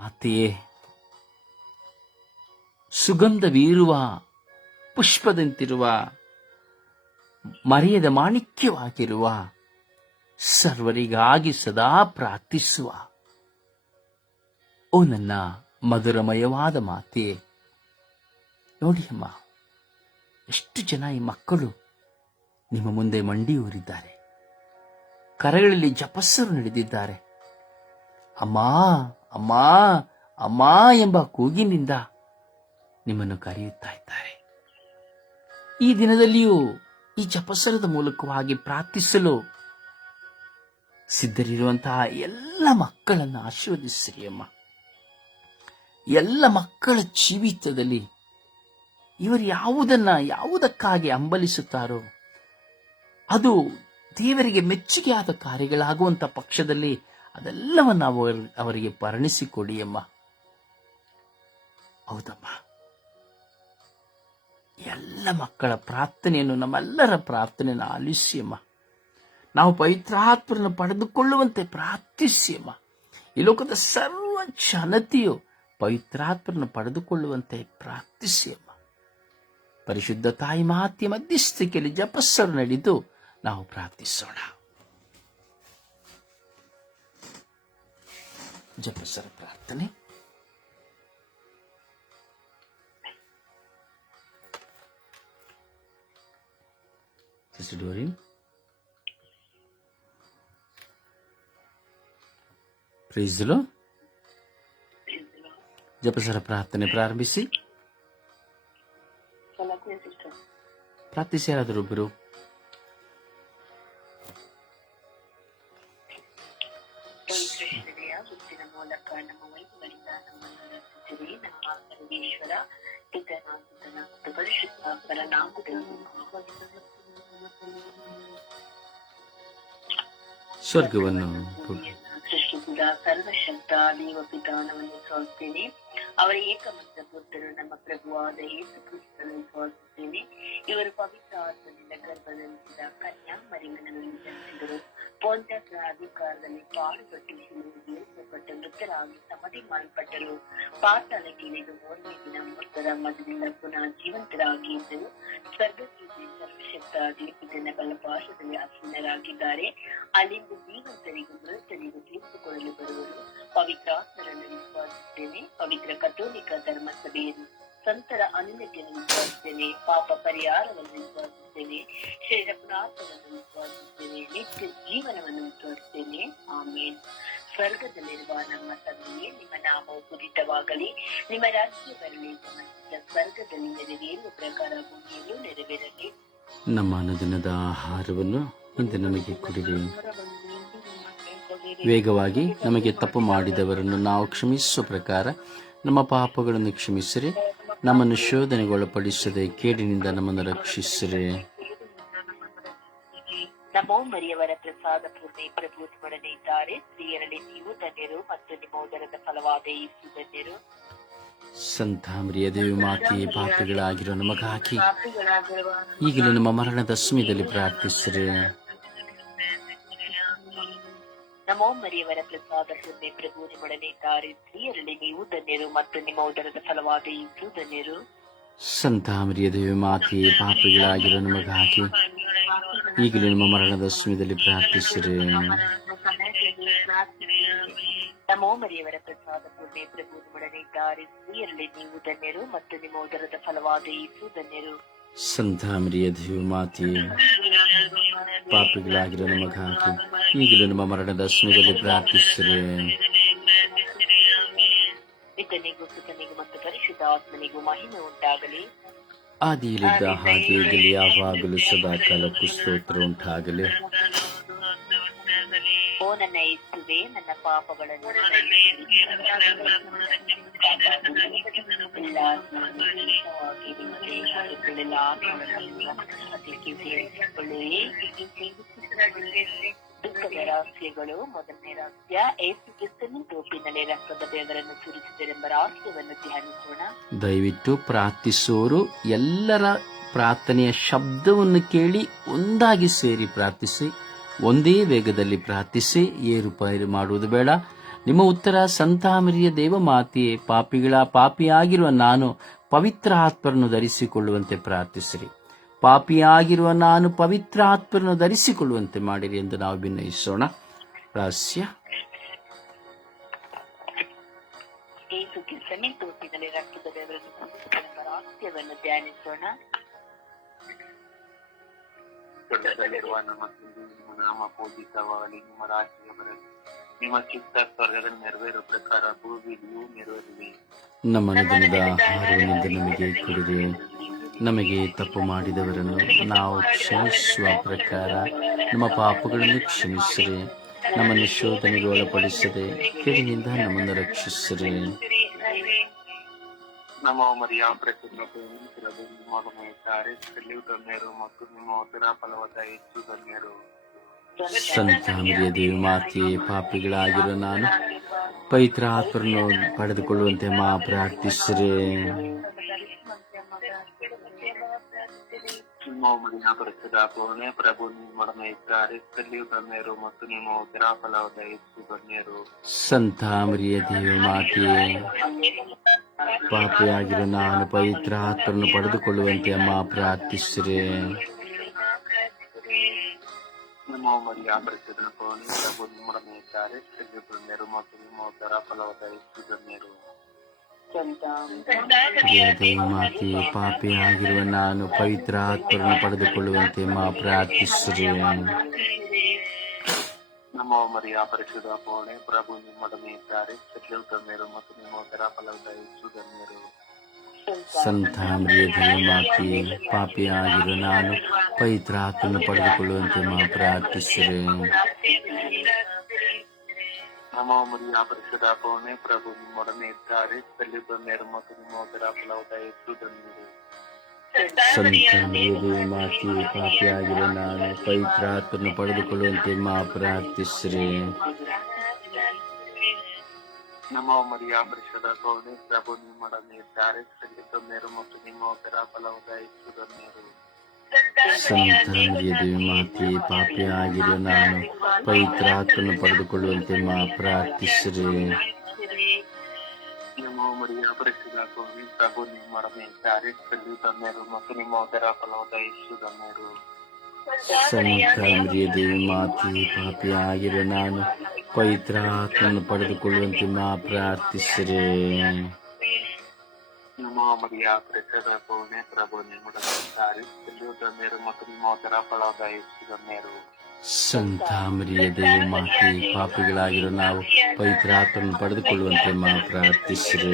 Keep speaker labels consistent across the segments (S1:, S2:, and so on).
S1: ಮಾತೆಯೇ ಸುಗಂಧವೀರುವ, ಪುಷ್ಪದಂತಿರುವ, ಮರೆಯದ ಮಾಣಿಕ್ಯವಾಗಿರುವ, ಸರ್ವರಿಗಾಗಿ ಸದಾ ಪ್ರಾರ್ಥಿಸುವ ಓ ನನ್ನ ಮಧುರಮಯವಾದ ಮಾತೆ. ನೋಡಿ ಅಮ್ಮ, ಎಷ್ಟು ಜನ ಈ ಮಕ್ಕಳು ನಿಮ್ಮ ಮುಂದೆ ಮಂಡಿಯೂರಿದ್ದಾರೆ ಕರೆಗಳಲ್ಲಿ ಜಪಸ್ಸರು ನಡೆದಿದ್ದಾರೆ. ಅಮ್ಮ ಅಮ್ಮ ಅಮ್ಮ ಎಂಬ ಕೂಗಿನಿಂದ ನಿಮ್ಮನ್ನು ಕರೆಯುತ್ತಾ ಇದ್ದಾರೆ. ಈ ದಿನದಲ್ಲಿಯೂ ಈ ಜಪಸರದ ಮೂಲಕವಾಗಿ ಪ್ರಾರ್ಥಿಸಲು ಸಿದ್ಧರಿರುವಂತಹ ಎಲ್ಲ ಮಕ್ಕಳನ್ನು ಆಶೀರ್ವದಿಸಿರಿ ಅಮ್ಮ. ಎಲ್ಲ ಮಕ್ಕಳ ಜೀವಿತದಲ್ಲಿ ಇವರು ಯಾವುದನ್ನ ಯಾವುದಕ್ಕಾಗಿ ಹಂಬಲಿಸುತ್ತಾರೋ ಅದು ದೇವರಿಗೆ ಮೆಚ್ಚುಗೆಯಾದ ಕಾರ್ಯಗಳಾಗುವಂತ ಪಕ್ಷದಲ್ಲಿ ಅದೆಲ್ಲವನ್ನ ಅವರು, ಅವರಿಗೆ ಪರಿಣಿಸಿಕೊಡಿ ಅಮ್ಮ. ಹೌದಮ್ಮ. ಎಲ್ಲ ಮಕ್ಕಳ ಪ್ರಾರ್ಥನೆಯನ್ನು, ನಮ್ಮೆಲ್ಲರ ಪ್ರಾರ್ಥನೆಯನ್ನು ಆಲಿಸಿ ಅಮ್ಮ. ನಾವು ಪವಿತ್ರಾತ್ಮರನ್ನು ಪಡೆದುಕೊಳ್ಳುವಂತೆ ಪ್ರಾರ್ಥಿಸಿ ಅಮ್ಮ. ಈ ಲೋಕದ ಸರ್ವ ಜನತೆಯು ಪವಿತ್ರಾತ್ಮರನ್ನು ಪಡೆದುಕೊಳ್ಳುವಂತೆ ಪ್ರಾರ್ಥಿಸಿ ಅಮ್ಮ. ಪರಿಶುದ್ಧ ತಾಯಿ ಮಾತ್ಯ ಮಧ್ಯಸ್ಥಿಕೆಯಲ್ಲಿ ಜಪಸ್ಸರು ನಡೆದು ನಾವು ಪ್ರಾರ್ಥಿಸೋಣ. ಜಪಸ್ಸರ ಪ್ರಾರ್ಥನೆ Sister Doreen. Praise the Lord. ಜಪಸರ ಪ್ರಾರ್ಥನೆ ಪ್ರಾರಂಭಿಸಿ ಪ್ರಾರ್ಥಿಸಿ ಯಾರಾದರೊಬ್ಬರು
S2: ಪವಿತ್ರತೆಯ
S1: ಸ್ವರ್ಗವನ್ನು
S2: ಸೃಷ್ಟಿಸಿದ ಸರ್ವಶಕ್ತ ದೇವ ಪಿತಾನವನ್ನು ಸ್ವಾಸ್ತೇನೆ ಅವರ ಏಕಮಂತ ಪುತ್ರರು ನಮ್ಮ ಪ್ರಭುವಾದ ಯೇಸು ಕ್ರಿಸ್ತನನ್ನು ಸ್ವಾಸ್ತೇನೆ ಇವರು ಪವಿತ್ರ ಆತ್ಮದಿಂದ ಗರ್ಭಧರಿಸಿದ ಕನ್ಯಾ ಮರಿಮನದಲ್ಲಿ ಜನಿಸಿದರು. ಪೋಂಟಸ್ ಅಧಿಕಾರದಲ್ಲಿ ಪಾಡುಪಟ್ಟು ಶಿಲುಬೆಯಲ್ಲಿ ಮೃತರಾಗಿ ಸಮಾಧಿ ಮಾಡಲ್ಪಟ್ಟರು ಪಾತಾಳಕ್ಕೆ ಇಳಿದು ಮೂರನೇ ದಿನ ಮೃತರ ಮಧ್ಯದಿಂದ ಪುನಃ ಜೀವಂತರಾಗಿ ಇದ್ದರು. ಸ್ವರ್ಗಕ್ಕೆ ಸರ್ವಶಕ್ತ ದೇವಪಿತನ ಪಾರ್ಶ್ವದಲ್ಲಿ ಆಸೀನರಾಗಿದ್ದಾರೆ. ಅಲ್ಲಿಂದ ಜೀವಂತರಿಗೂ ಮೃತರಿಗೂ ತೀರ್ಪು ಕೊಡಲು ಬರುವರು ಪವಿತ್ರಾತ್ಮರನ್ನು ವಿಶ್ವಾಸಿಸುತ್ತೇನೆ. ಪವಿತ್ರ ಕಥೋಲಿಕ ಧರ್ಮಸಭೆಯನ್ನು ಸಂತರ ಅನುಮತಿಯನ್ನು ವಿಶ್ವಾಸಿಸುತ್ತೇನೆ. ಪಾಪ ಪರಿಹಾರವನ್ನು ವಿಶ್ವಾಸಿಸುತ್ತೇನೆ. ಶರೀರ ಪುನಾತ್ಮವನ್ನು ವಿಶ್ವಾಸಿಸುತ್ತೇನೆ. ನಿತ್ಯ ಜೀವನವನ್ನು ವಿಶ್ವಾಸಿಸುತ್ತೇನೆ. ಆಮೇಲೆ ಸ್ವರ್ಗದಲ್ಲಿರುವ ನಮ್ಮ ತಂದೆಯೇ, ನಿಮ್ಮ ನಾಮವು ಪುರಿತವಾಗಲಿ. ನಿಮ್ಮ ರಾಜ್ಯ ಬರಲಿ ಸ್ವರ್ಗದಲ್ಲಿ ನೆರವೇರುವ ಪ್ರಕಾರ ಭೂಮಿಯಲ್ಲೂ ನೆರವೇರಲಿ.
S1: ನಮ್ಮ ಅನುದಿನದ ಆಹಾರವನ್ನು ಮುಂದೆ ನಮಗೆ ಕೊಡಿರಿ. ವೇಗವಾಗಿ ನಮಗೆ ತಪ್ಪು ಮಾಡಿದವರನ್ನು ನಾವು ಕ್ಷಮಿಸುವ ಪ್ರಕಾರ ನಮ್ಮ ಪಾಪಗಳನ್ನು ಕ್ಷಮಿಸಿರಿ. ನಮ್ಮನ್ನು ಶೋಧನೆಗೊಳಪಡಿಸದೆ ಕೇಡಿನಿಂದ ನಮ್ಮನ್ನು ರಕ್ಷಿಸಿರಿ.
S2: ನಮೋ ಮರಿಯವರ ಪ್ರಸಾದ ಪೂರ್ಣೆ ಪ್ರಭು ನಿಮ್ಮೊಡನೆ ಇದ್ದಾರೆ. ಸ್ತ್ರೀಯರಲ್ಲಿ ನೀವು ಧನ್ಯರು ಮತ್ತು ನಿಮ್ಮ ಉದರದ ಫಲವಾದ ಯೇಸು ಧನ್ಯರು.
S1: ಸಂತಾಮ್ರಿಯ ದೇವಿ ಮಾತೆಯೇ ಪಾಪಿಗಳಾಗಿರೋ ನಮಗಾಗಿ ಈಗಲೂ ನಮ್ಮ ಮರಣದ ಸಮಯದಲ್ಲಿ ಪ್ರಾರ್ಥಿಸಿರಿ.
S2: ನಮೋ ಮರಿಯವರ ಪ್ರಸಾದ ಪೂರ್ಣೆ ಪ್ರಭು ನಿಮ್ಮೊಡನೆ ಇದ್ದಾರೆ. ಸ್ತ್ರೀಯರಲ್ಲಿ ನೀವು ಧನ್ಯರು ಮತ್ತು ನಿಮ್ಮ ಉದರದ ಫಲವಾದ ಯೇಸು ಧನ್ಯರು.
S1: ಸಂತಾಮ್ರಿಯ ದೇವಿ ಮಾತೆಯೇ ಪಾಪಿಗಳಾಗಿರೋ ಹಾಕಿ ಈಗಲೂ ನಿಮ್ಮ ಮರಣದ ಸಮಯದಲ್ಲಿ ಪ್ರಾರ್ಥಿಸಿರಿ.
S2: ನಮೋ ಮರಿಯವರ ಪ್ರಸಾದ ಪೂರ್ಣೆ ಪ್ರಭು ನಿಮ್ಮೊಡನೆ ಇದ್ದಾರೆ. ಸ್ತ್ರೀಯರಲ್ಲಿ ನೀವು ಧನ್ಯರು ಮತ್ತು ನಿಮ್ಮ ಉದರದ ಫಲವಾದ ಯೇಸು ಧನ್ಯರು.
S1: ಸಂತಾಮರಿಯ ದೇವಿ ಮಾತೆಯೇ ಪಾಪಿಗಳಾಗಿರೋ ನಮಗಾಗಿ ಈಗಲೂ ನಮ್ಮ ಮರಣದ ಸಮಯದಲ್ಲಿ ಪ್ರಾರ್ಥಿಸಿರಿ.
S2: ಪಿತನಿಗೂ ಸುತನಿಗೂ ಮತ್ತು ಪರಿಶುದ್ಧ ಆತ್ಮನಿಗೂ ಮಹಿಮೆ ಉಂಟಾಗಲಿ.
S1: ಆದಿಯಲ್ಲಿದ್ದ ಹಾಗೆ ಈಗಲೂ ಯಾವಾಗಲೂ ಸದಾ ಕಾಲಕ್ಕೂ ಸ್ತೋತ್ರ ಉಂಟಾಗಲಿ.
S2: ಓ ನನ್ನ ಯೇಸುವೆ ನನ್ನ ಪಾಪಗಳನ್ನು ಎಲ್ಲ ದುಃಖದ ರಹಸ್ಯಗಳು ಮೊದಲನೇ ರಹಸ್ಯ ಏಸು ಕ್ರಿಸ್ತನು ತೋಪಿನಲ್ಲಿ ರಕ್ತದ ದೇವರನ್ನು ಸುರಿಸಿದರೆಂಬ ರಹಸ್ಯವನ್ನು ಧ್ಯಾನಿಸೋಣ.
S1: ದಯವಿಟ್ಟು ಪ್ರಾರ್ಥಿಸುವರು ಎಲ್ಲರ ಪ್ರಾರ್ಥನೆಯ ಶಬ್ದವನ್ನು ಕೇಳಿ ಒಂದಾಗಿ ಸೇರಿ ಪ್ರಾರ್ಥಿಸಿ, ಒಂದೇ ವೇಗದಲ್ಲಿ ಪ್ರಾರ್ಥಿಸಿ ಏರುಪೇರು ಮಾಡುವುದು ಬೇಡ. ನಿಮ್ಮ ಉತ್ತರ, ಸಂತಾಮರಿಯ ದೇವ ಮಾತೆಯೇ, ಪಾಪಿಗಳ ಪಾಪಿಯಾಗಿರುವ ನಾನು ಪವಿತ್ರ ಆತ್ಮರನ್ನು ಧರಿಸಿಕೊಳ್ಳುವಂತೆ ಪ್ರಾರ್ಥಿಸಿರಿ. ಪಾಪಿಯಾಗಿರುವ ನಾನು ಪವಿತ್ರ ಆತ್ಮರನ್ನು ಧರಿಸಿಕೊಳ್ಳುವಂತೆ ಮಾಡಿರಿ ಎಂದು ನಾವು ಭಿನ್ನಯಿಸೋಣ ರಹಸ್ಯ.
S2: ಧ್ಯಾನಿಸೋಣ.
S3: ದೊಡ್ಡದಲ್ಲಿರುವ ನಮ್ಮ ನಿಮ್ಮ ನಾಮ ಪೂಜಿತವಾಗಲಿ ನಿಮ್ಮ ರಾಜ್ಯ ಬರಲಿ. ನಿಮ್ಮ ಚಿತ್ತ ಸ್ವರ್ಗದ ನೆರವೇರೋ ಪ್ರಕಾರ ನೆರವೇರಲಿ.
S1: ನಮ್ಮ ದಿನದ ಆಹಾರವನ್ನಿಂದ ನಮಗೆ ಕೊಡಿರಿ. ನಮಗೆ ತಪ್ಪು ಮಾಡಿದವರನ್ನು ನಾವು ಕ್ಷಮಿಸುವ ಪ್ರಕಾರ ನಮ್ಮ ಪಾಪಗಳನ್ನು ಕ್ಷಮಿಸಿರಿ ನಮ್ಮನ್ನು ಶೋಧನೆಗೆ ಒಳಪಡಿಸದೆ ಕೆಡಿನಿಂದ ನಮ್ಮನ್ನು ರಕ್ಷಿಸಿರಿ.
S3: ನಮ್ಮ ಮರಿಯ ಪ್ರತಿಜ್ಞೆ ನಿಮ್ಮ ಮಗನೇ ತಾರೆ ಕಲ್ಲಿಯು ಧನ್ಯರು ಮತ್ತು ನಿಮ್ಮ ಉದರ ಫಲವಾದ ಹೆಚ್ಚು ಧನ್ಯರು.
S1: ಸಂತ ಮರಿಯ ದೇವಿ ಮಾತೆಯೇ ಪಾಪಿಗಳಾಗಿರೋ ನಾನು ಪವಿತ್ರ ಆತ್ಮರನ್ನು ಪಡೆದುಕೊಳ್ಳುವಂತೆ ಮಾ ಪ್ರಾರ್ಥಿಸಿರಿ.
S3: ಪರಿಶುದ್ಧ ಪೂರ್ಣೆ ಪ್ರಭು ನಿಮ್ಮೊಡನೆ ಇದ್ದಾರೆ ಕಲ್ಲಿಯು ಧನ್ಯರು ಮತ್ತು ನಿಮ್ಮ ಉದರ ಫಲವಾದ ಹೆಚ್ಚು ಧನ್ಯರು
S1: ಸಂತ ಮರಿಯ ದೇವ ಮಾತೆಯೇ ಪಾಪಿಯಾಗಿರೋ ನಾನು ಪವಿತ್ರ ಹಾತ್ರನ್ನು ಪಡೆದುಕೊಳ್ಳುವಂತೆ ಅಮ್ಮ ಪ್ರಾರ್ಥಿಸಿರಿ
S3: ನಿಮ್ಮ ಮರಿಯ ಪೂರ್ಣೆ ಪ್ರಭು ನಿಮ್ಮೊಡನೆ ಇದ್ದಾರೆ ಕಲ್ಲಿಯು ಧನ್ಯರು ಮತ್ತು ನಿಮ್ಮ ಉದರ ಫಲವಾದ ಹೆಚ್ಚು ಧನ್ಯರು
S1: ಪ್ರಿಯ ಪಾಪಿ ಆಗಿರುವ ನಾನು ಪವಿತ್ರ ಆತ್ಮರನ್ನು ಪಡೆದುಕೊಳ್ಳುವಂತೆ ಮಾ ಪ್ರಾರ್ಥಿಸಿರಿ.
S3: ನಮ್ಮ ಮರಿಯ ಪರಿಶುದ್ಧ ಪೋಣೆ ಪ್ರಭು ನಿಮ್ಮೊಡನೆ ಇದ್ದಾರೆ. ಧನ್ಯರು ಮತ್ತು ನಿಮ್ಮ ಕರ ಫಲವಾದ ಹೆಚ್ಚು ಧನ್ಯರು.
S1: ಸಂತ ಮರಿಯ ದೇವಿ ಮಾತೆಯೇ ಪಾಪಿಯಾಗಿರೋ ನಾನು ಪವಿತ್ರ ಆತ್ಮನ್ನು ಪಡೆದುಕೊಳ್ಳುವಂತೆ ಮಾ ಪ್ರಾರ್ಥಿಸಿರಿ.
S3: ನಮ್ಮ ಮರಿಯ ಪರಿಶುದ್ಧ ಪೂರ್ಣೆ ಪ್ರಭು ನಿಮ್ಮೊಡನೆ ಇದ್ದಾರೆ ಕಲ್ಲಿಯು ಧನ್ಯರು ಮತ್ತು ನಿಮ್ಮ ಉದರ ಫಲವಾದ ಹೆಚ್ಚು ಧನ್ಯರು
S1: ಸಂತ ಮರಿಯ ದೇವಿ ಮಾತೆಯೇ ಪಾಪಿಯಾಗಿರೋ ನಾನು ಪವಿತ್ರ ಆತ್ಮನ್ನು ಪಡೆದುಕೊಳ್ಳುವಂತೆ ಮಾ ಪ್ರಾರ್ಥಿಸಿರಿ
S3: ನಮ್ಮ ಮರಿಯ ಪರಿಶುದ್ಧ ಪೂರ್ಣೆ ಪ್ರಭು ನಿಮ್ಮೊಡನೆ ಇದ್ದಾರೆ ಕಲ್ಲಿಯು ಧನ್ಯರು ಮತ್ತು ನಿಮ್ಮ ಉದರ ಫಲವಾದ ಹೆಚ್ಚು ಧನ್ಯರು
S1: ಸಂತ ಮರಿಯ ದೇವಿ ಮಾತೆಯೇ ಪಾಪಿಯಾಗಿರೋ ನಾನು ಪವಿತ್ರ ಆತ್ಮನ್ನು ಪಡೆದುಕೊಳ್ಳುವಂತೆ ಮಾ ಪ್ರಾರ್ಥಿಸಿರಿ.
S3: ನಮ್ಮ ಮರಿಯ ಪರಿಶುದ್ಧ ಪೂರ್ಣೆ ಪ್ರಭು ನಿಮ್ಮೊಡನೆ ಇದ್ದಾರೆ ಕಲ್ಲಿಯು ಧನ್ಯರು ಮತ್ತು ನಿಮ್ಮ ಉದರ ಫಲವಾದ ಹೆಚ್ಚು ಧನ್ಯರು
S1: ಸಂತ ಮರಿಯ ದೇವಿ ಮಾತೆಯೇ ಪಾಪಿಯಾಗಿರೋ ನಾನು ಪವಿತ್ರ ಆತ್ಮನ್ನು ಪಡೆದುಕೊಳ್ಳುವಂತೆ ಮಾ ಪ್ರಾರ್ಥಿಸಿರಿ.
S3: ಪರಿಶುದ್ಧ ಪೂರ್ಣೆ ಪ್ರಭು ನಿಮ್ಮೊಡನೆ ಇದ್ದಾರೆ ಕಲ್ಲಿಯು ಧನ್ಯರು ಮತ್ತು ನಿಮ್ಮ ಉದರ ಫಲವಾದ ಹೆಚ್ಚು ಧನ್ಯರು
S1: ಸಂತ ಮರಿಯ ದೇವಿ ಮಾತೆ ಪಾಪಿಗಳಾಗಿರೋ ನಾವು ಪವಿತ್ರ ಆತ್ಮನ್ನು ಪಡೆದುಕೊಳ್ಳುವಂತೆ ಮಾ ಪ್ರಾರ್ಥಿಸಿರಿ.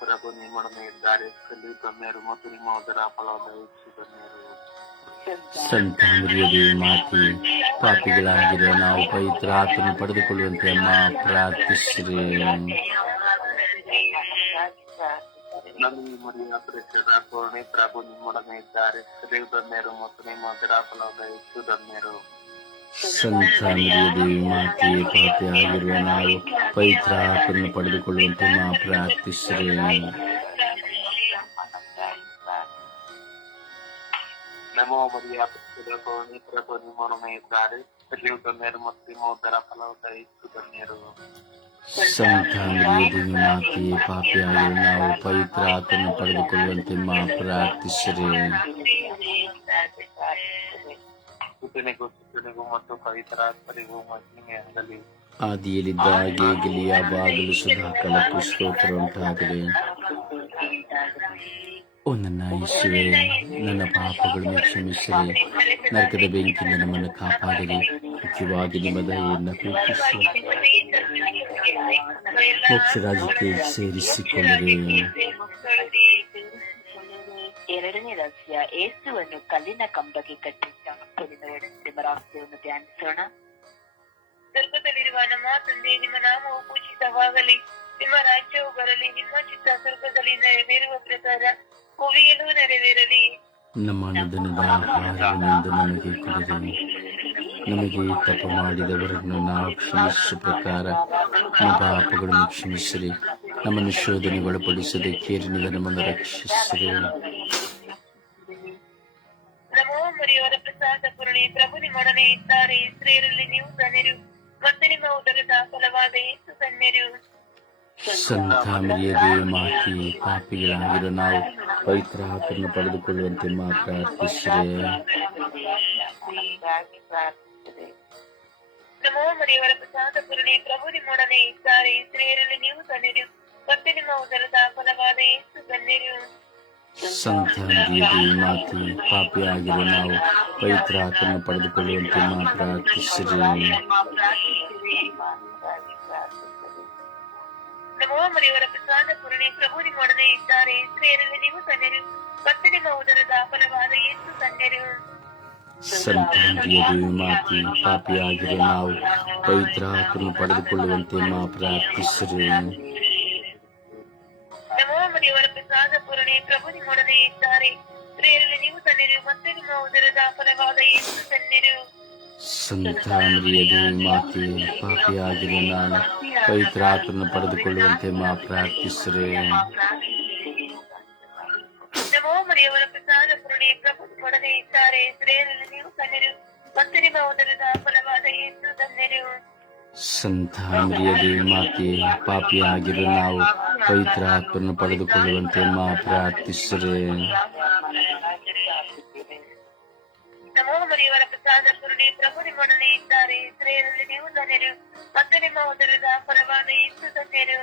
S3: ಪ್ರಭು ನಿಮ್ಮೊಡನೆ ಇದ್ದಾರೆ ಮತ್ತು ನಿಮ್ಮ ಫಲವಾದ ಹೆಚ್ಚು ಮಾತಿ
S1: ಸಂತ ದೇವಿ ಮಾತೆಯೇ ಪಾಪಿಗಳಾಗಿರೋ ನಾವು ಪವಿತ್ರ ಆತನ್ನು ಪಡೆದುಕೊಳ್ಳುವಂತೆ ಮಾ ಪ್ರಾರ್ಥಿಸಿರಿ.
S3: ಪರಿಶುದ್ಧ ಪ್ರಭು ಇದ್ದಾರೆ
S1: ದೇವಿ ಪಾಪಿಯಾಗಿರುವ ನಾವು ಪವಿತ್ರ ಆತನ್ನು ಪಡೆದುಕೊಳ್ಳುವಂತೆ ಮಾ ಪ್ರಾರ್ಥಿಸಿರಿ.
S3: ಪ್ರಭು ನಿಮ್ಮೊಡನೆ ಇದ್ದಾರೆ ಕಲಿಯು ಧನ್ಯರು ಮತ್ತು ನಿಮ್ಮ ಉದರ ಫಲವಾದ ಹೆಚ್ಚು ಧನ್ಯರು
S1: ಸಂತ ಮರಿಯ ದೇವಿ ಮಾತೆಯೇ ಪಾಪಿಯಾಗಿರುವ ನಾವು ಪವಿತ್ರ ಆತ್ಮನ್ನು ಪಡೆದುಕೊಳ್ಳುವಂತೆ ಮಾ ಪ್ರಾರ್ಥಿಸಿರಿ
S3: ಸುತನಿಗೂ ಸುತನಿಗೂ ಮತ್ತು ಪವಿತ್ರ ಆತ್ಮರಿಗೂ ಮಹಿಮೆ ಆಗಲಿ
S1: ಆದಿಯಲ್ಲಿದ್ದ ಹಾಗೆ ಈಗಲೂ ಯಾವಾಗಲೂ ಸದಾಕಾಲಕ್ಕೂ ಸ್ತೋತ್ರ ಉಂಟಾಗಲಿ ಓ ನನ್ನ ಈಶ್ವರೇ ನನ್ನ ಪಾಪಗಳನ್ನು ಕ್ಷಮಿಸಿರಿ. ನರಕದ ಬೆಂಕಿಯಿಂದ ನಮ್ಮನ್ನು ಕಾಪಾಡಿರಿ. ಮುಖ್ಯವಾಗಿ ನಿಮ್ಮ ದಯೆಯನ್ನು ಪ್ರೀತಿಸಿ. ಮೋಕ್ಷ ರಾಜ್ಯಕ್ಕೆ ಸೇರಿಸಿಕೊಳ್ಳಿರಿ.
S2: ಎರಡನೇ ರಹಸ್ಯ ಏಸುವನ್ನು ಕಲ್ಲಿನ ಕಂಬಕ್ಕೆ ಕಟ್ಟಿದ್ದ ರಹಸ್ಯವನ್ನು ಧ್ಯಾನಿಸೋಣ.
S4: ಸ್ವರ್ಗದಲ್ಲಿರುವ ನಮ್ಮ ತಂದೆ ನಿಮ್ಮ ನಾಮವು ಪೂಜಿತವಾಗಲಿ. ನಿಮ್ಮ ರಾಜ್ಯವು ಬರಲಿ ನಿಮ್ಮ ಚಿತ್ತ ಸ್ವರ್ಗದಲ್ಲಿ ನೆರವೇರುವ ಪ್ರಕಾರ ಭೂಮಿಯಲ್ಲೂ ನೆರವೇರಲಿ
S1: ನಮ್ಮ ಅನುದಿನದ ನಮಗೆ ಕೊಡಿರಿ ನಮಗೆ ತಪ್ಪು ಮಾಡಿದವರನ್ನು ನಾವು ಕ್ಷಮಿಸುವ ಪ್ರಕಾರ ನಮ್ಮ ಪಾಪಗಳನ್ನು ಕ್ಷಮಿಸಿರಿ. ನಮ್ಮನ್ನು ಶೋಧನೆ ಒಳಪಡಿಸದೆ ಕೇರಿನಿಂದ ನಮ್ಮನ್ನು ರಕ್ಷಿಸಿರಿ.
S4: ನಮೋ ಪ್ರಸಾದ ಪುರ ಪ್ರಭು ನಿಮ್ಮೊಡನೆ ಇದ್ದಾರೆ. ಸ್ತ್ರೀಯರಲ್ಲಿ ನೀವು ಧನ್ಯರು. ಮತ್ತೆ ನಿಮ್ಮ ಉದರದ ಫಲವಾದ ಯೇಸು ಧನ್ಯರು
S1: ಸಂತ ದೇವ ಮಾತೆ ಪಾಪಿಗಳಾಗಿರೋ ನಾವು ಪವಿತ್ರ ಆತ್ಮನ ಪಡೆದುಕೊಳ್ಳುವಂತೆ ಮಾ ಪ್ರಾರ್ಥಿಸಿರೆ
S4: ನಮೋ ಮರಿಯವರ ಪ್ರಸಾದ ಪುರಣಿ ಪ್ರಭು ನಿಮ್ಮೊಡನೆ ಇದ್ದಾರೆ ಸ್ತ್ರೀಯರಲ್ಲಿ ನೀವು ಕಣ್ಣಿರಿ ಮತ್ತೆ ನಿಮ್ಮ ಉದರದ ಫಲವಾದ ಯೇಸು ಧನ್ಯರು
S1: ಸಂತ ಮರಿಯ ದೇವ ಮಾತೆ ಪಾಪಿಯಾಗಿರೋ ನಾವು ಪವಿತ್ರ ಆತನ ಪಡೆದುಕೊಳ್ಳುವಂತೆ ಮಾತ್ರ ಪ್ರಾರ್ಥಿಸಿರೆ
S4: ನಮೋ ಮರಿಯವರ ಪ್ರಸಾದ ಪೂರಣೆ ಪ್ರಭು ನಿಮ್ಮೊಡನೆ ಇದ್ದಾರೆ. ಸ್ತ್ರೀಯರಲ್ಲಿ ನೀವು ಧನ್ಯರು ಮತ್ತೆ ನಿಮ್ಮ ಉದರದ ಫಲವಾದ ಯೇಸು ಧನ್ಯರು
S1: ಸಂತ ಮರಿಯ ದೇವ ಮಾತೆ ಪಾಪಿಯಾಗಿರೋ ನಾವು ಪವಿತ್ರ ಆತ್ಮನ್ನು ಪಡೆದುಕೊಳ್ಳುವಂತೆ ಮಾ ಪ್ರಾರ್ಥಿಸಿರು.
S4: ನಮೋ ಮರಿಯವರ ಪ್ರಸಾದ ಪೂರಣೆ ಪ್ರಭು ನಿಮ್ಮೊಡನೆ ಇದ್ದಾರೆ. ಸ್ತ್ರೀಯರಲ್ಲಿ ನೀವು ಧನ್ಯರು ಮತ್ತೆ ನಿಮ್ಮ ಉದರದ ಫಲವಾದ ಯೇಸು ಧನ್ಯರು
S1: ಸಂತ ಮರಿಯ ದೇವ ಮಾತೆ ಪಾಪಿಯಾಗಿರುವ ನಾನು ಪವಿತ್ರ ಆತ್ಮನ ಪಡೆದುಕೊಳ್ಳುವಂತೆ ಮಾ ಪ್ರಾರ್ಥಿಸಿರೆ.
S4: ನಮೋ
S1: ದೇವಿ ಮಾತೆ ಪಾಪಿಯಾಗಿರೋ ನಾವು ಪವಿತ್ರ ಆತ್ಮನ ಪಡೆದುಕೊಳ್ಳುವಂತೆ ಮಾ ಪ್ರಾರ್ಥಿಸಿರೆ.
S4: ನಮೋ ಮರಿಯವರ ಪ್ರಸಾದ ಪೂರಣೆ ಪ್ರಭು ನಿಮ್ಮೊಡನೆ ಇದ್ದಾರೆ. ಸ್ತ್ರೀಯರಲ್ಲಿ ನೀವು ಧನ್ಯರು. ಮತ್ತೆ ನಿಮ್ಮ ಉದರದ ಫಲವಾದ ಯೇಸು ಧನ್ಯರು.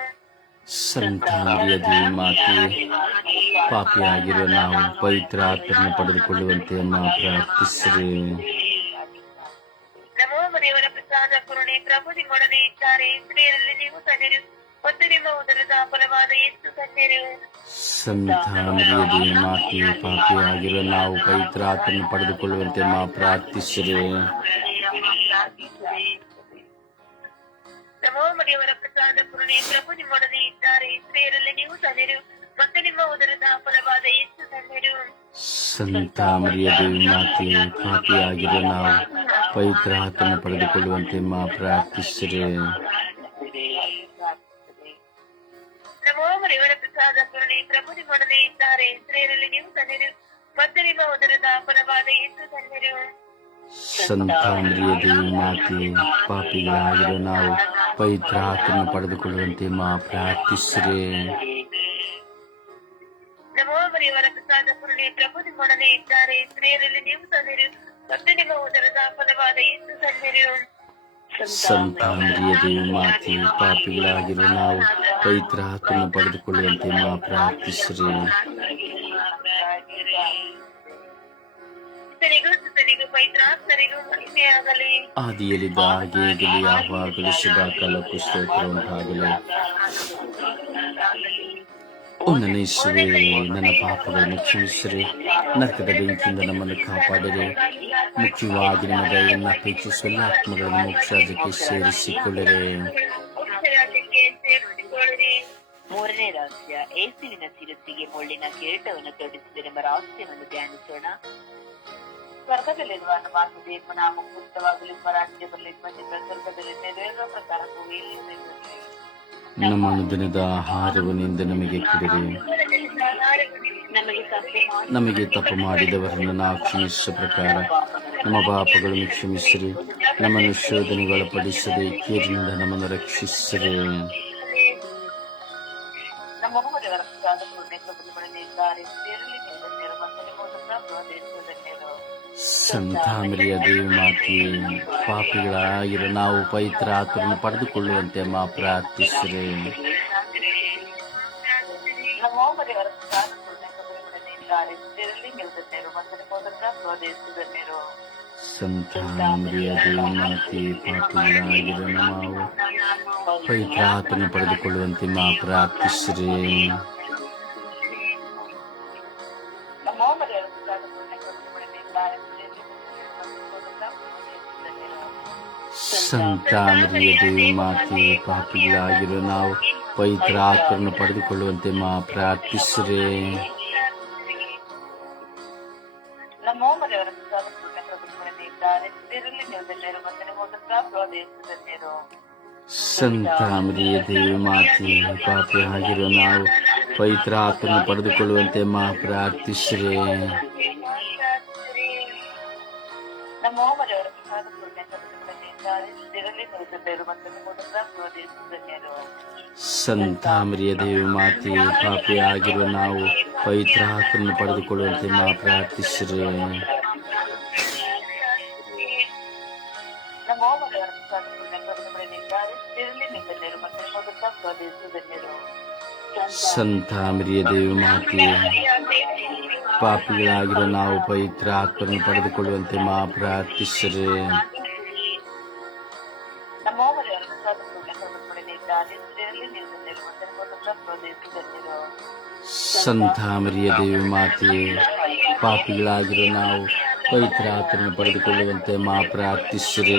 S1: ಸಂತ ಮರಿಯ ದೇವ ಮಾತೆ ಪಾಪಿಯಾಗಿರೋ ನಾವು ಪವಿತ್ರ ಆತ್ಮನ ಪಡೆದುಕೊಳ್ಳುವಂತೆ ಪ್ರಾರ್ಥಿಸಿರೆ.
S4: ನಮೋ ಮನೆಯವರ ಪ್ರಸಾದ ಕುರುಣಿ ಪ್ರಭು ನಿಮ್ಮೊಡನೆ ಇದ್ದಾರೆ. ಸ್ತ್ರೀಯರಲ್ಲಿ ನೀವು ಧನ್ಯರು. ಮತ್ತು ನಿಮ್ಮ ಉದರದ ಮಾತೆಯ ಯೇಸು ಧನ್ಯರು
S1: ಸಂತ ಮರಿಯ ದೇವ ಮಾತೆ ಪಾಪಿಯಾಗಿರೋ ನಾವು ಪವಿತ್ರ ಆತ್ಮನ ಪಡೆದುಕೊಳ್ಳುವಂತೆ ಮಾ ಪ್ರಾರ್ಥಿಸಿರೆ.
S4: ನಮೋ ಮರಿಯವರ ಪ್ರಸಾದ ಪ್ರಭು ನಿಮ್ಮೊಡನೆ ಇದ್ದಾರೆ. ಸ್ತ್ರೀಯರಲ್ಲಿ ನೀವು ಧನ್ಯರು ಮತ್ತು ನಿಮ್ಮ ಉದರದ ಫಲವಾದ ಯೇಸು ಧನ್ಯರು
S1: ಸಂತ ಮರಿಯ ದೇವಿ ಮಾತೆ ಪಾಪಿಯಾಗಿರೋ ನಾವು ಪವಿತ್ರ ಆತ್ಮನ ಪಡೆದುಕೊಳ್ಳುವಂತೆ ಮಾ ಪ್ರಾರ್ಥಿಸಿರೆ.
S4: ಪ್ರಭು ನಿಮ್ಮೊಡನೆ ಇದ್ದಾರೆ. ಸ್ತ್ರೀಯರಲ್ಲಿ ನೀವು ಧನ್ಯರು ಮತ್ತು ನಿಮ್ಮ ಉದರದ ಫಲವಾದ ಯೇಸು ಧನ್ಯರು
S1: ಸಂತ ಮರಿಯ ದೇವಿ ಮಾತೆ ಪಾಪಿಗಳಾಗಿರೋ ನಾವು ಪವಿತ್ರ ಆತ್ಮನ ಪಡೆದುಕೊಳ್ಳುವಂತೆ ಮಾ ಪ್ರಾರ್ಥಿಸಿರೆ.
S4: ನಮೋ ಮರಿಯವರ ಪ್ರಸಾದ ಕರುಣೆ ಪ್ರಭು ನಿಮ್ಮೊಡನೆ ಇದ್ದಾರೆ. ಸ್ತ್ರೀಯರಲ್ಲಿ ನೀವು ಧನ್ಯರು ಮತ್ತು ನಿಮ್ಮ ಉದರದ ಫಲವಾದ ಯೇಸು ಧನ್ಯರು
S1: ಸಂತ ಮರಿಯ ದೇವಿ ಮಾತೆ ಪಾಪಿಗಳಾಗಿರೋ ನಾವು ಪವಿತ್ರ ಹಕ್ಕನ್ನು ಪಡೆದುಕೊಳ್ಳುವಂತೆ ಮಾ ಪ್ರಾರ್ಥಿಸ್ರಿ.
S4: ಆದಿಯಲ್ಲಿ
S1: ಆದಿಯಲ್ಲಿದ್ದ ಹಾಗೆ ಯಾವಾಗಲೂ ಶುಭ ಕಾಲಕ್ಕೂ ಸ್ತೋತ್ರ ಉಂಟಾಗಲಿ. ಓ ನನ್ನ ನನ್ನ ಪಾಪಗಳನ್ನು ಕ್ಷಮಿಸಿರಿ ನರಕದ ಬೆಂಕಿಯಿಂದ ನಮ್ಮನ್ನು ಕಾಪಾಡಿರಿ. ಮುಖ್ಯವಾಗಿ ನಮ್ಮ ದಯೆಯನ್ನು ಅಪೇಕ್ಷಿಸುವ ಎಲ್ಲ ಆತ್ಮಗಳನ್ನು ಮೋಕ್ಷಕ್ಕೆ ಸೇರಿಸಿಕೊಳ್ಳಿರಿ.
S2: ಮೂರನೇ ರಹಸ್ಯ, ಏಸುವಿನ ಶಿರಸ್ಸಿಗೆ ಮುಳ್ಳಿನ ಕಿರೀಟವನ್ನು ತೊಡಿಸಿದರೆಂಬ ರಹಸ್ಯವನ್ನು ಧ್ಯಾನಿಸೋಣ. ಸ್ವರ್ಗದಲ್ಲಿರುವ ನಮ್ಮ ದೇವ ನಾಮ ಮುಕ್ತವಾಗಲಿ ಬರಲಿ ಸ್ವರ್ಗದಲ್ಲಿ
S1: ನಮ್ಮ ಅನುದಿನದ ಆಹಾರವನ್ನಿಂದ ನಮಗೆ ಕೊಡಿರಿ.
S2: ನಮಗೆ ತಪ್ಪು
S1: ಮಾಡಿದವರನ್ನು ನಾವು ಕ್ಷಮಿಸುವ ಪ್ರಕಾರ ನಮ್ಮ ಪಾಪಗಳನ್ನು ಕ್ಷಮಿಸಿರಿ. ನಮ್ಮನ್ನು ಶೋಧನೆಗೊಳಪಡಿಸದೆ ಕೇರಿನಿಂದ ನಮ್ಮನ್ನು ರಕ್ಷಿಸಿರಿ. ಸಂತಾಮರಿಯ ದೇವಿ ಮಾತೆ. ಪಾಪಿಗಳಾಗಿರೋ ನಾವು ಪವಿತ್ರ ಆತರನ್ನು ಪಡೆದುಕೊಳ್ಳುವಂತೆ ಮಾ ಪ್ರಾರ್ಥಿಸಿರಿ. ಸಂತಾಮರಿಯ ದೇವಿ ಪಾಪಿಗಳಾಗಿರೋ ನಾವು ಪವಿತ್ರ ಆತನ ಪಡೆದುಕೊಳ್ಳುವಂತೆ ಮಾ ಪ್ರಾರ್ಥಿಸಿರಿ. ಸಂತಾಮರಿಯ ದೇವಿ ಮಾತೆ ಪಾಪಿಗಳಾಗಿರೋ ನಾವು ಪವಿತ್ರ ಆತ್ಮರನ್ನು ಪಡೆದುಕೊಳ್ಳುವಂತೆ ಮಾ ಪ್ರಾರ್ಥಿಸ್ರೆ. ಸಂತಾಮರಿಯ ದೇವಿ ಮಾತೆ ಪಾಪಿಯಾಗಿರೋ ನಾವು ಪವಿತ್ರ ಆತ್ಮನ್ನು ಪಡೆದುಕೊಳ್ಳುವಂತೆ ಮಾ ಪ್ರಾರ್ಥಿಸಿರಿ. ಸಂತ ದೇವಿ ಮಾತೆ ಪಾಪಿಯಾಗಿರುವ ನಾವು ಪವಿತ್ರ ಆತ್ಮನ್ನು ಪಡೆದುಕೊಳ್ಳುವಂತೆ ಮಾ ಪ್ರಾರ್ಥಿಸಿರಿ. ಸಂತಾಮರಿಯ ದೇವಿ ಮಾತೆ ಪಾಪಿಗಳಾಗಿರೋ ನಾವು ಪವಿತ್ರ ಆತ್ಮನ್ನು ಪಡೆದುಕೊಳ್ಳುವಂತೆ ಮಾ ಪ್ರಾರ್ಥಿಸಿರಿ. ಸಂತ ಮರಿಯ ದೇವಿ ಮಾತೆಯೇ ಪಾಪಿಗಳಾಗಿರೋ ನಾವು ಪವಿತ್ರ ಆತನ ಪಡೆದುಕೊಳ್ಳುವಂತೆ ಮಾ ಪ್ರಾರ್ಥಿಸಿರಿ.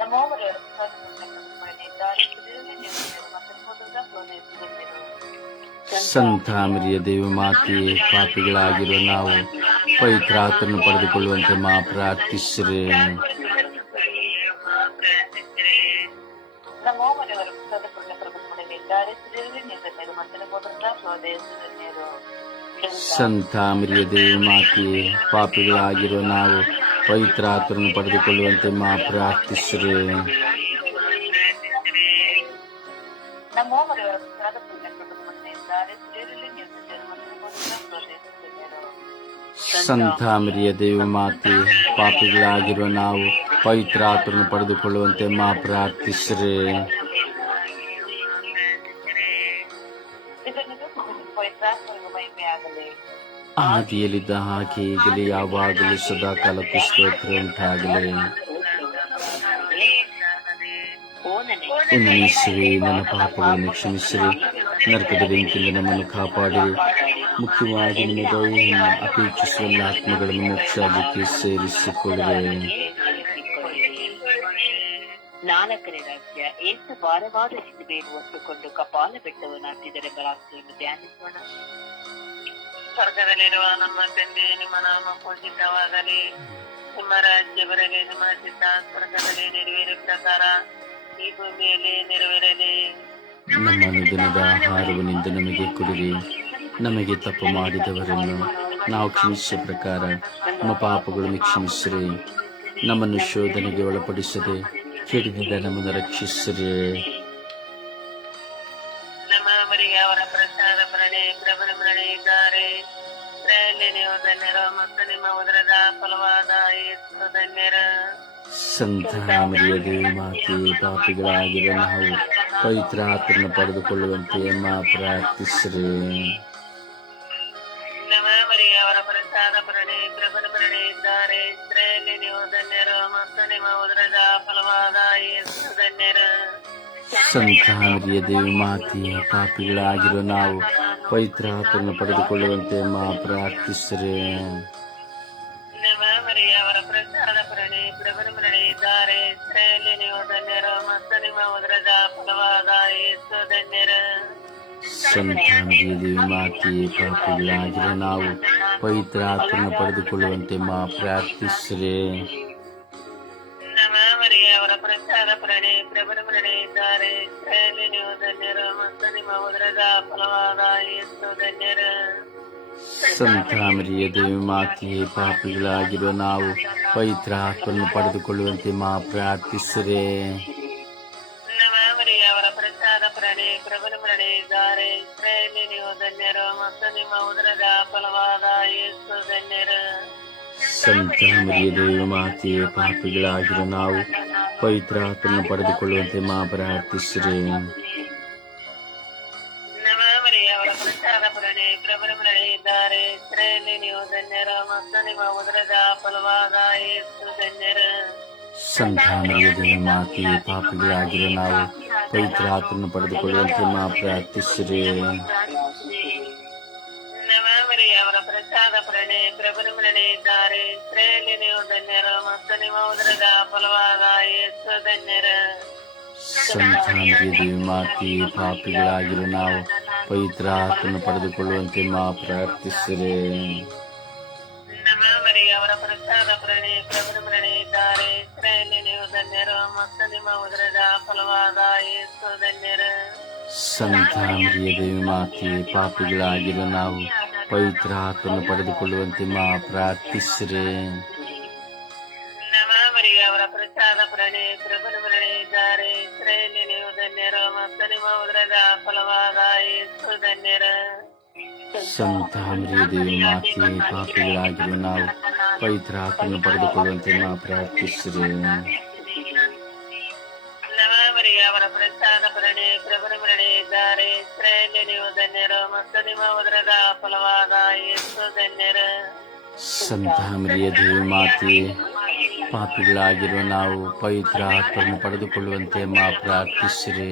S2: ನಮ್ಮ ಓಮನೆಯವರ ಪ್ರಸಾದಪುಣ್ಯಕರಗಳಿದ್ದಾರೆ ಇರಲಿ ನೀವು ಧನ್ಯರು ಮತ್ತು ನಿಮ್ಮ ಉದರದ ಫಲವೇಸು ಧನ್ಯರು
S1: ಸಂತ ಮರಿಯ ದೇವಿ ಮಾತೆಯೇ ಪಾಪಿಗಳಾಗಿರೋ ನಾವು ಪವಿತ್ರ ಆತನ ಪಡೆದುಕೊಳ್ಳುವಂತೆ ಮಾ ಪ್ರಾರ್ಥಿಸಿರಿ.
S2: ನಮ್ಮ ಓಮನೆಯವರ ಪುಸ್ತಕದ ಪುಣ್ಯ ಇರಲಿ ನೀವು ಧನ್ಯರು ಮತ್ತು ಫಲವೇಸು ಧನ್ಯರು
S1: ಸಂತ ಮರಿಯ ದೇವಿ ಮಾತೆಯೇ ಪಾಪಿಗಳಾಗಿರೋ ನಾವು ಪವಿತ್ರ ಪಡೆದುಕೊಳ್ಳುವಂತೆ ಮಾ ಪ್ರಾರ್ಥಿಸಿರಿ
S2: ಸಂತಾಮರಿಯ
S1: ಸಂತ ಮರಿಯ ದೇವಿ ಮಾತೆ ಪಾಪಿಗಳಾಗಿರುವ ನಾವು ಪವಿತ್ರ ಆತ್ಮನ್ನು ಪಡೆದುಕೊಳ್ಳುವಂತೆ ಮಾ ಪ್ರಾರ್ಥಿಸ್ರಿ. ಆದಿಯಲ್ಲಿದ್ದ ಹಾಗೆ ಈಗಲೇ ಯಾವಾಗಲೂ ಸದಾ ಕಾಲಕ್ಕೂ ಸ್ತೋತ್ರ ಉಂಟಾಗಲಿ. ಉನ್ನಿಸುವೆ ನನ್ನ ಪಾಪಗಳನ್ನು ಕ್ಷಮಿಸಿರಿ, ನರಕದ ಬೆಂಕಿಯಿಂದ ನಮ್ಮನ್ನು ಕಾಪಾಡಿರಿ. ಮುಖ್ಯವಾಗಿ ನಿಮ್ಮ ದಯೆಯನ್ನು ಅಪೇಕ್ಷಿಸುವ ಆತ್ಮಗಳನ್ನು ಮೋಕ್ಷಾದಿಕ್ಕೆ ಸೇರಿಸಿಕೊಳ್ಳಿರಿ.
S2: ನಾಲ್ಕನೇ ರಾಜ್ಯ ಏಸು ಭಾರವಾದ ಶಿಲುಬೆಯನ್ನು ಹೊತ್ತುಕೊಂಡು ಕಪಾಲ ಬೆಟ್ಟವನ್ನು ಹತ್ತಿದರೆಂಬ ರಾಷ್ಟ್ರವನ್ನು ಧ್ಯಾನಿಸೋಣ.
S4: ಸ್ವರ್ಗದಲ್ಲಿರುವ ನಮ್ಮ ತಂದೆ ನಿಮ್ಮ ನಾಮ ಪೂಜಿತವಾಗಲಿ. ನಿಮ್ಮ ರಾಜ್ಯ ಬರಲಿ ನಿಮ್ಮ ಚಿತ್ತ ಸ್ವರ್ಗದಲ್ಲಿ ನೆರವೇರಿ ಪ್ರಕಾರ ಈ ಭೂಮಿಯಲ್ಲಿ ನೆರವೇರಲಿ.
S1: ನಮ್ಮ ದಿನದ ಆಹಾರವನ್ನಿಂದ ನಮಗೆ ಕೊಡಿರಿ. ನಮಗೆ ತಪ್ಪು ಮಾಡಿದವರನ್ನು ನಾವು ಕ್ಷಮಿಸುವ ಪ್ರಕಾರ ನಮ್ಮ ಪಾಪಗಳನ್ನು ಕ್ಷಮಿಸಿರಿ. ನಮ್ಮನ್ನು ಶೋಧನೆಗೆ ಒಳಪಡಿಸದೆ ಕೆಡದಿಂದ ನಮ್ಮನ್ನು ರಕ್ಷಿಸಿರಿ.
S4: ನಮ್ಮ ಮರಿಗೆ ಅವರ ಪ್ರಸಾದ ಪ್ರಣೆ ಪ್ರಬಲ ಪ್ರಣೆ ಇದ್ದಾರೆ ಮತ್ತು ನಿಮ್ಮ ಉದರದ ಫಲವಾದ ಧನ್ಯರ.
S1: ಸಂತ ಮರಿಯ ದೇವಿ ಮಾತೆ ಪಾಪಿಗಳಾಗಿರೋ ನಾವು ಪವಿತ್ರ ಆತ್ಮನ ಪಡೆದುಕೊಳ್ಳುವಂತೆ ಮಾ ಪ್ರಾರ್ಥಿಸಿರಿ.
S4: ಇಸ್ರಾಯೇಲಿ
S1: ದೇವಿ ಮಾತೆಯ ಮತ್ತು ನಾವು ಪವಿತ್ರ ಆತನ್ನು ಪಡೆದುಕೊಳ್ಳುವಂತೆ ಮಾ ಸಂತ ಸಂತಾನರಿಯ ದೇವಿ ಮಾತೆಯ ಪಾಪಿಗಳಾಗಿರೋ ನಾವು ಪವಿತ್ರ ಆತನ್ನು ಪಡೆದುಕೊಳ್ಳುವಂತೆ ಮಾ ಪ್ರಾರ್ಥಿಸಿರಿ.
S4: ಅವರ ಪ್ರಸಾದ ಪ್ರಣಿ ಪ್ರಬಲ ಪ್ರಣೆ ಇದ್ದಾರೆ ಇಸ್ರಾಯೇಲಿ ನೀವು ಧನ್ಯರು ಮತ್ತು ನಿಮ್ಮ ಉದರದ ಫಲವಾದ ಎಂದು ಧನ್ಯರು
S1: ಸಂತಾಮರಿಯ ದೇವಿ ಮಾತೆಯೇ ಪಾಪಿಗಳಾಗಿರುವ ನಾವು ಪವಿತ್ರ ಆತ್ಮನ್ನು ಪಡೆದುಕೊಳ್ಳುವಂತೆ ಮಾ ಪ್ರಾರ್ಥಿಸಿರೆ.
S4: ಅವರ ಪ್ರಸಾದ ಪ್ರಣಿ ಪ್ರಬಲ ಪ್ರಣೆ ಇದ್ದಾರೆ ಇಸ್ರಾಯೇಲಿ ನೀವು ಧನ್ಯರು ಮತ್ತು ನಿಮ್ಮ ಉದರದ ಫಲವಾದ ಯೇಸು ಧನ್ಯರು
S1: ಸಂತಾಮರಿಯ ದೇವಿ ಮಾತೆಯೇ ಪಾಪಿಗಳಾಗಿರುವ ನಾವು ಪವಿತ್ರ ಆತ್ಮನ ಪಡೆದುಕೊಳ್ಳುವಂತೆ ಮಾ ಪ್ರಾರ್ಥಿಸಿರಿ. ದೇವಿ ಮಾತೆ ಪಾಪಿಗಳಾಗಿರೋ ನಾವು ಪವಿತ್ರ ಆತ್ಮನ ಪಡೆದುಕೊಳ್ಳುವಂತೆ ಮಾ ಪ್ರಾರ್ಥಿಸಿರಿ.
S4: ಅವರ ಪ್ರಸಾದ ಪ್ರಣೆ ಇದ್ದಾರೆ ಇಸ್ರಾಯೇಲಿ ನೀವು ಧನ್ಯರು ಮತ್ತು ನಿಮ್ಮ ಉದರದ ಫಲವಾದ ಯೇಸು ಧನ್ಯರ.
S1: ಮಾತೆ ಪಾಪಿಗಳಾಗಿರೋ ನಾವು ಪವಿತ್ರ ಆತ್ಮನ ಪಡೆದುಕೊಳ್ಳುವಂತೆ ಮಾ ಪ್ರಾರ್ಥಿಸಿರೆ.
S4: ಅವರ ಪ್ರಸಾದ ಪ್ರಣೆ ಪ್ರಬಲ ಪ್ರಣೆ ಇದ್ದಾರೆ ಶ್ರೇಯಲ್ಲಿ ನೀವು ಧನ್ಯರು ಮತ್ತು ನಿಮ್ಮ ಉದರದ ಫಲವಾದ ಯೇಸು ಧನ್ಯರ.
S1: ಸಂತ ದೇವಿ ಮಾತೆ ಪಾಪಿಗಳಾಗಿರೋ ನಾವು ಪವಿತ್ರ ಆತ್ಮನ ಪಡೆದುಕೊಳ್ಳುವಂತೆ ಮಾ ಪ್ರಾರ್ಥಿಸಿರಿ.
S4: ಅವರ ಪ್ರಸಾದ ಪ್ರಣೇ ಪ್ರಭುನ ಮರಣೆ ಇದ್ದಾರೆ ಇಸ್ರೇಲಿ ನೀವು ಧನ್ಯರು ಮತ್ತು ನಿಮ್ಮ ಉದರದ ಫಲವಾದ ಯೇಸು ಧನ್ಯರ
S2: ಸಂತ ದೇವಿ ಮಾತೆ ಪಾಪಿಗಳಾಗಿರುವ ನಾವು ಪವಿತ್ರ ಆತ್ಮನ್ನು ಪಡೆದುಕೊಳ್ಳುವಂತೆ ಮಾ ಪ್ರಾರ್ಥಿಸಿರಿ.
S4: ಅವರ ಪ್ರಸಾದ ಪ್ರಣೆ ಪ್ರಭುನ ಮರಣೆ ಇದ್ದಾರೆ ಇಸ್ರೇಲಿ ನೀವು ಧನ್ಯರು ಮತ್ತು ನಿಮ್ಮ ಉದರದ ಫಲವಾದ ಯೇಸು ಧನ್ಯರು.
S2: ಸಂತ ಮರಿಯ ದೇವಿ ಮಾತೆ ಪಾಪಿಗಳಾಗಿರುವ ನಾವು ಪವಿತ್ರ ಆತ್ಮವನ್ನು ಪಡೆದುಕೊಳ್ಳುವಂತೆ ಮಾ ಪ್ರಾರ್ಥಿಸಿರಿ.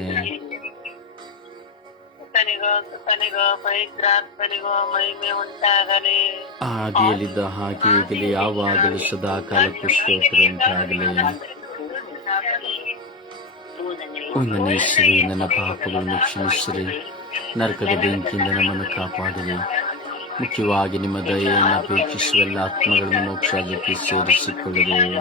S2: ಆದಿಯಲ್ಲಿದ್ದ ಹಾಗೆ ಈಗಲೇ ಯಾವಾಗಲೂ ಸದಾ ಕಾಲಕ್ಕೂ ಸ್ತೋತ್ರ ಉಂಟಾಗಲಿ. ಒಂದನೇ ಶ್ರೀ ನನ್ನ ಪಾಪಗಳನ್ನು ಕ್ಷಮಿಸಿರಿ. ನರಕದ ಬೆಂಕಿಯಿಂದ ನಮ್ಮನ್ನು ಕಾಪಾಡಿರಿ. ಮುಖ್ಯವಾಗಿ ನಿಮ್ಮ ದಯೆಯನ್ನು ಅಪೇಕ್ಷಿಸುವ ಎಲ್ಲ ಆತ್ಮಗಳನ್ನು ಮೋಕ್ಷಕ್ಕೆ ಸೇರಿಸಿಕೊಳ್ಳಿರಿ.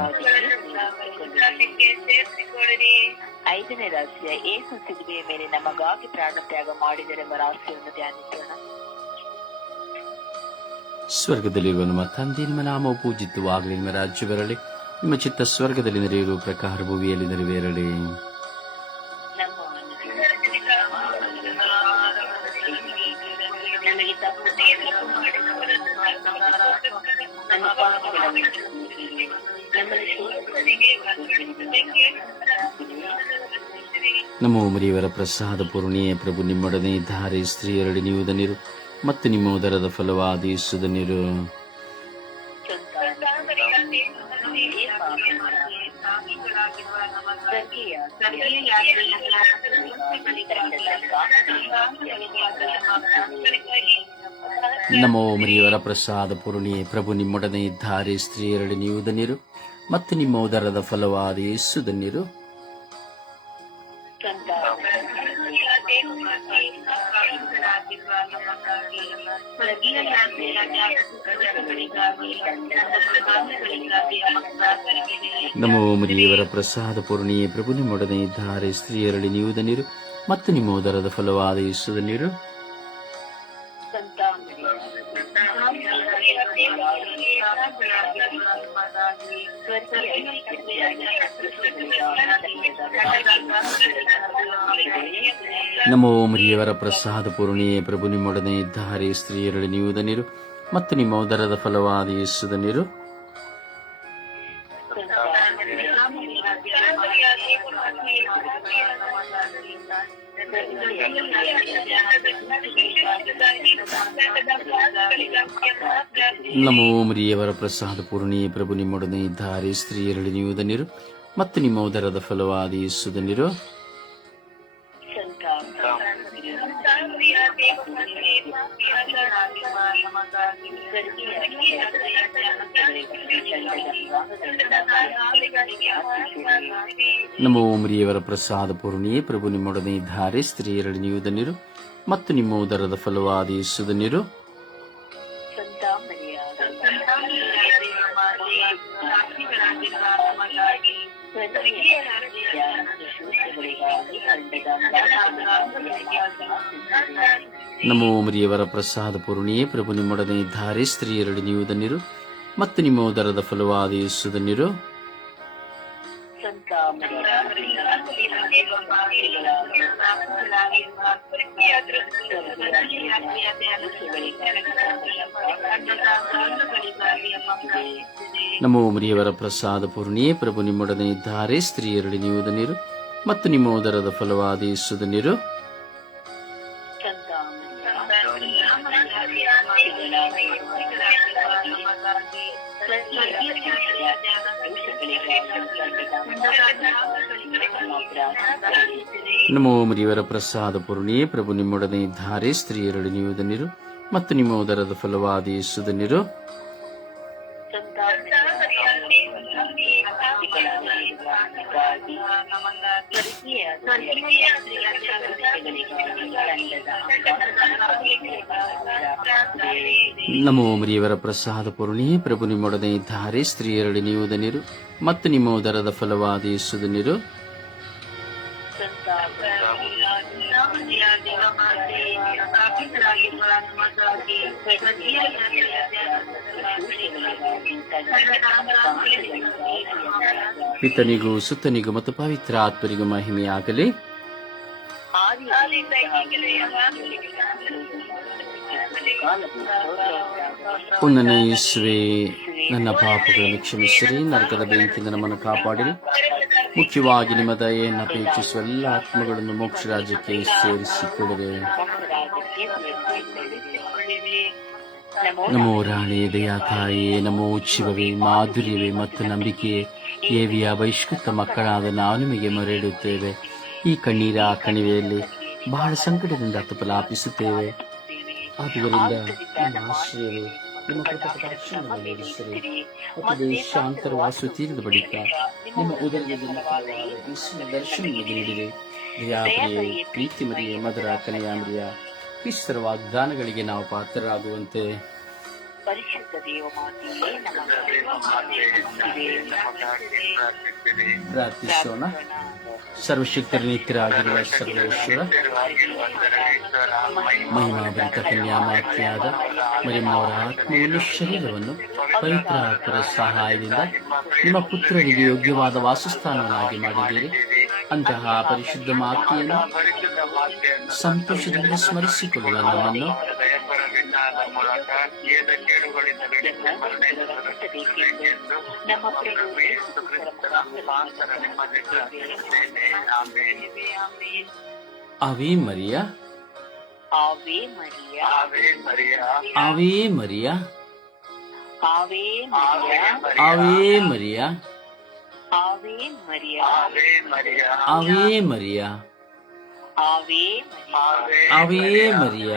S5: ಐದನೇ ರಹಸ್ಯ ಏಸು ಸಿಲುಬೆಯ ಮೇಲೆ ನಮಗಾಗಿ ಪ್ರಾಣ ತ್ಯಾಗ ಮಾಡಿದರೆಂಬ ರಹಸ್ಯವನ್ನು ಧ್ಯಾನಿಸೋಣ.
S2: ಸ್ವರ್ಗದಲ್ಲಿರುವ ನಮ್ಮ ತಂದೆ ನಿಮ್ಮ ನಾಮ ಪೂಜಿತವಾಗಲಿ ನಿಮ್ಮ ರಾಜ್ಯ ಬರಲಿ ನಿಮ್ಮ ಚಿತ್ತ ಸ್ವರ್ಗದಲ್ಲಿ ನೆರೆಯಿರುವ ಪ್ರಕಾರ ಭೂಮಿಯಲ್ಲಿ ನೆರವೇರಲಿ. ಪ್ರಸಾದ ಪೂರ್ಣಿಯೇ ಪ್ರಭು ನಿಮ್ಮೊಡನೆ ಇದ್ದಾರೆ. ಸ್ತ್ರೀಯರಡಿ ನೀವು ಧನ್ಯರು ಮತ್ತು ನಿಮ್ಮ ಉದರದ ಫಲವಾದ ಯೇಸು ನಮೋ ಮರಿಯವರ ಪ್ರಸಾದ ಪೂರ್ಣಿಯೇ ಪ್ರಭು ನಿಮ್ಮೊಡನೆ ಇದ್ದಾರೆ. ಸ್ತ್ರೀಯರಡಿ ನೀವು ಧನ್ಯರು ಮತ್ತು ನಿಮ್ಮ ಉದರದ ಫಲವಾದ ಯೇಸು ನಮೋ ದೇವರ ಪ್ರಸಾದ ಪೂರ್ಣಿಯೇ ಪ್ರಭು, ನಿಮ್ಮೊಡನೆ ಇದ್ದಾರೆ ಸ್ತ್ರೀಯರಲ್ಲಿ ನೀವು ನೀರು ಮತ್ತು ನಿಮ್ಮ ಉದರದ ಫಲವಾದ ಯೇಸು ಧನ್ಯರು. ನಮೋ ಮರಿಯವರ ಪ್ರಸಾದ ಪೂರ್ಣಿಯೇ ಪ್ರಭು ನಿಮ್ಮೊಡನೆ ಇದ್ದಾರೆ ಸ್ತ್ರೀಯರಲ್ಲಿ ನೀವು ಧನ್ಯರು ಮತ್ತು ನಿಮ್ಮ ಉದರದ ಫಲವಾದ ಯೇಸು ನಮೋ ಮರಿಯವರ ಪ್ರಸಾದ ಪೂರ್ಣಿಯೇ ಪ್ರಭು ನಿಮ್ಮೊಡನೆ ಇದ್ದಾರೆ ಸ್ತ್ರೀಯರಲ್ಲಿ ನೀವು ಧನ್ಯರು ಮತ್ತು ನಿಮ್ಮ ಉದರದ ಫಲವಾದ ಯೇಸು ನಮ್ಮ ಓಮರಿಯವರ ಮರಿಯವರ ಪ್ರಸಾದ ಪೂರ್ಣಿಯೇ, ಪ್ರಭು ನಿಮ್ಮೊಡನೆ ಇದ್ದಾರೆ ಸ್ತ್ರೀಯರಡಿ ನೀವು ಧನ್ಯರು ಮತ್ತು ನಿಮ್ಮ ಉದರದ ಫಲವಾದ ಯೇಸು ನಮೋ ಮರಿಯವರ ಪ್ರಸಾದ ಪೂರ್ಣಿಯೇ, ಪ್ರಭು ನಿಮ್ಮೊಡನೆ ಇದ್ದಾರೆ ಸ್ತ್ರೀಯರಡಿ ನೀವು ಧನ್ಯರು ಮತ್ತು ನಿಮ್ಮ ಉದರದ ಫಲವಾದ ಯೇಸು ಧನ್ಯರು ನಮೋ ಮರಿಯವರ ಪ್ರಸಾದ ಪೂರ್ಣಿಯೇ ಪ್ರಭು ನಿಮ್ಮೊಡನೆ ಇದ್ದಾರೆ ಸ್ತ್ರೀಯರಡಿ ನೀರು ಮತ್ತು ನಿಮ್ಮ ಉದರದ ಫಲವಾದ ನಮೋ ಮರಿಯವರ ಪ್ರಸಾದ ಪೂರ್ಣಿಯೇ ಪ್ರಭು ನಿಮ್ಮೊಡನೆ ಇದ್ದಾರೆ ಸ್ತ್ರೀಯರಡಿ ನೀವುದನ್ನಿರು ಮತ್ತು ನಿಮ್ಮ ಉದರದ ಫಲವಾದ ಸುದನಿರು ನಮೋ ಮರಿಯವರ ಪ್ರಸಾದ ಪೂರ್ಣಿಯೇ ಪ್ರಭು ನಿಮ್ಮೊಡನೆ ಇದ್ದಾರೆ ಸ್ತ್ರೀಯರಡಿ ನೀವುದನಿರು ಮತ್ತು ನಿಮ್ಮ ಉದರದ ಫಲವಾದ ಯೇಸು
S1: ಪಿತನಿಗೂ ಸುತ್ತನಿಗೂ ಮತ್ತು ಪವಿತ್ರ ಆತ್ಮರಿಗೂ ಮಹಿಮೆಯಾಗಲಿ. ಯೇಸುವೆ, ನನ್ನ ಪಾಪಗಳನ್ನು ಕ್ಷಮಿಸಿರಿ, ನರಕದ ಬೆಂಕಿಯಿಂದ ನಮ್ಮನ್ನು ಕಾಪಾಡಿರಿ. ಮುಖ್ಯವಾಗಿ ನಿಮ್ಮ ದಯೆಯನ್ನು ಅಪೇಕ್ಷಿಸುವ ಎಲ್ಲ ಆತ್ಮಗಳನ್ನು ಮೋಕ್ಷ ರಾಜ್ಯಕ್ಕೆ ಸೇರಿಸಿಕೊಡಿರಿ. ನಮೋ ರಾಣಿ. ದಯಾಕಾಯೇ ನಮೋ ಶಿವವೇ, ಮಾಧುರ್ಯವೇ ಮತ್ತು ನಂಬಿಕೆಯೇ. ದೇವಿಯ ಬಹಿಷ್ಕೃತ ಮಕ್ಕಳಾದ ನಿಮಗೆ ಮೊರೆಯಿಡುತ್ತೇವೆ ಈ ಕಣ್ಣೀರ ಕಣಿವೆಯಲ್ಲಿ ಬಹಳ ಸಂಕಟದಿಂದ ತಪಲಾಪಿಸುತ್ತೇವೆ. ಆದುದರಿಂದ ನಮ್ಮ ಆಶ್ರಯವೇ ನಿಮ್ಮ ಕೃಪಕಟಾಕ್ಷಣವನ್ನು ಮತ್ತು ದೇಶಾಂತರ ವಾಸು ತೀರಿದ ಬಳಿಕ ನಿಮ್ಮ ಉದರದಿಂದ ದರ್ಶನವನ್ನು ನೀಡಿದೆ ದಯಾಪ್ರಿಯೆ ಪ್ರೀತಿ ಮರಿಯೇ ಮಧುರ, ಕನೆಯಾಮ್ರಿಯ. ಕ್ರಿಸ್ತರ ವಾಗ್ದಾನಗಳಿಗೆ ನಾವು ಪಾತ್ರರಾಗುವಂತೆ.
S2: ಪರಿಶುದ್ಧ
S1: ಪ್ರಾರ್ಥಿಸೋಣ. ಸರ್ವಶಕ್ತರ ನಿತ್ಯರಾಗಿರುವ ಸರ್ವೇಶ್ವರ ಮಹಿಮಾಭರಿತ ಕನ್ಯಾಮಾತೆಯಾದ ಮರಿಮವರ ಆತ್ಮವನ್ನು ಶರೀರವನ್ನು ಪವಿತ್ರ ಆತ್ಮರ ಸಹಾಯದಿಂದ ನಿಮ್ಮ ಪುತ್ರರಿಗೆ ಯೋಗ್ಯವಾದ ವಾಸಸ್ಥಾನವನ್ನಾಗಿ ಮಾಡಿದ್ದೀರಿ. ಅಂತಹ ಪರಿಶುದ್ಧ ಮಾತೆಯನ್ನು ಸಂತೋಷದಿಂದ ಸ್ಮರಿಸಿಕೊಳ್ಳುವ ನಮ್ಮನ್ನು ಅವೇ ಮರಿಯ. ಅವೇ ಮರಿಯ. ಅವೇ ಮರಿಯ.
S2: ಆವೆ ಮರಿಯ
S3: ಆವೆ ಮರಿಯ
S1: ಅವೇ
S3: ಮರಿಯ